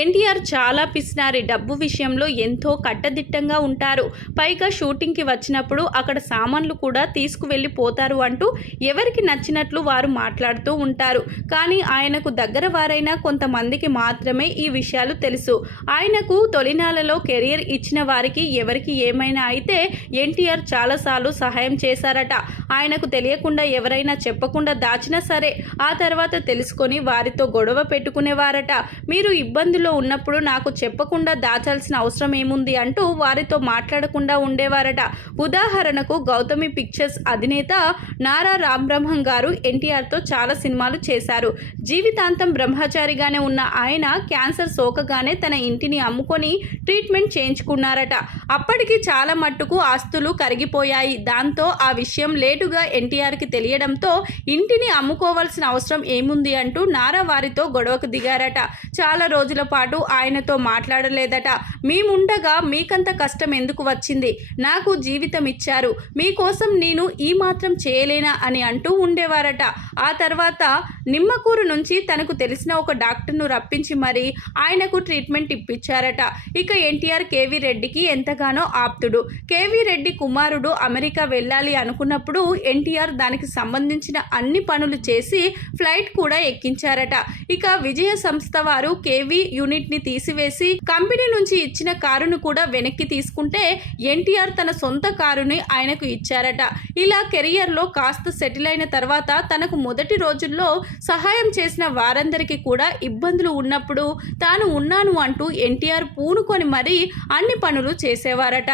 ఎన్టీఆర్ చాలా పిసినారి, డబ్బు విషయంలో ఎంతో కట్టదిట్టంగా ఉంటారు. పైగా షూటింగ్కి వచ్చినప్పుడు అక్కడ సామాన్లు కూడా తీసుకువెళ్ళిపోతారు అంటూ ఎవరికి నచ్చినట్లు వారు మాట్లాడుతూ ఉంటారు. కానీ ఆయనకు దగ్గర వారైన కొంతమందికి మాత్రమే ఈ విషయాలు తెలుసు. ఆయనకు తొలినాళ్లలో కెరియర్ ఇచ్చిన వారికి ఎవరికి ఏమైనా అయితే ఎన్టీఆర్ చాలాసార్లు సహాయం చేశారట. ఆయనకు తెలియకుండా ఎవరైనా చెప్పకుండా దాచినా సరే ఆ తర్వాత తెలుసుకొని వారితో గొడవ పెట్టుకునేవారట. మీరు ఇబ్బందుల్లో ఉన్నప్పుడు నాకు చెప్పకుండా దాచాల్సిన అవసరం ఏముంది అంటూ వారితో మాట్లాడకుండా ఉండేవారట. ఉదాహరణకు గౌతమి పిక్చర్స్ అధినేత నారా రాంబ్రహ్మం గారు ఎన్టీఆర్తో చాలా సినిమాలు చేశారు. జీవితాంతం బ్రహ్మచారిగానే ఉన్న ఆయన క్యాన్సర్ సోకగానే తన ఇంటిని అమ్ముకొని ట్రీట్మెంట్ చేయించుకున్నారట. అప్పటికి చాలా మట్టుకు ఆస్తులు కరిగిపోయాయి. దాంతో ఆ విషయం లేటుగా ఎన్టీఆర్కి తెలియడంతో ఇంటిని అమ్ముకోవాల్సిన అవసరం ఏముంది అంటూ నారా వారితో గొడవకు దిగారట. చాలా రోజుల పాటు ఆయనతో మాట్లాడలేదట. మేముండగా మీకంత కష్టం ఎందుకు వచ్చింది? నాకు జీవితం ఇచ్చారు, మీకోసం నేను ఈ మాత్రం చేయలేనా అని అంటూ ఉండేవారట. ఆ తర్వాత నిమ్మకూరు నుంచి తనకు తెలిసిన ఒక డాక్టర్ను రప్పించి మరీ ఆయనకు ట్రీట్మెంట్ ఇప్పించారట. ఇక ఎన్టీఆర్ కేవీ రెడ్డికి ఎంతగానో ఆప్తుడు. కేవీ రెడ్డి కుమారుడు అమెరికా వెళ్ళాలి అనుకున్నప్పుడు ఎన్టీఆర్ దానికి సంబంధించిన అన్ని పనులు చేసి ఫ్లైట్ కూడా ఎక్కించారట. ఇక విజయ సంస్థ వారు కేవీ యూనిట్ని తీసివేసి కంపెనీ నుంచి ఇచ్చిన కారును కూడా వెనక్కి తీసుకుంటే ఎన్టీఆర్ తన సొంత కారుని ఆయనకు ఇచ్చారట. ఇలా కెరియర్లో కాస్త సెటిల్ అయిన తర్వాత తనకు మొదటి రోజుల్లో సహాయం చేసిన వారందరికీ కూడా ఇబ్బందులు ఉన్నప్పుడు తాను ఉన్నాను అంటూ ఎన్టీఆర్ పూనుకొని మరీ అన్ని పనులు చేసేవారట.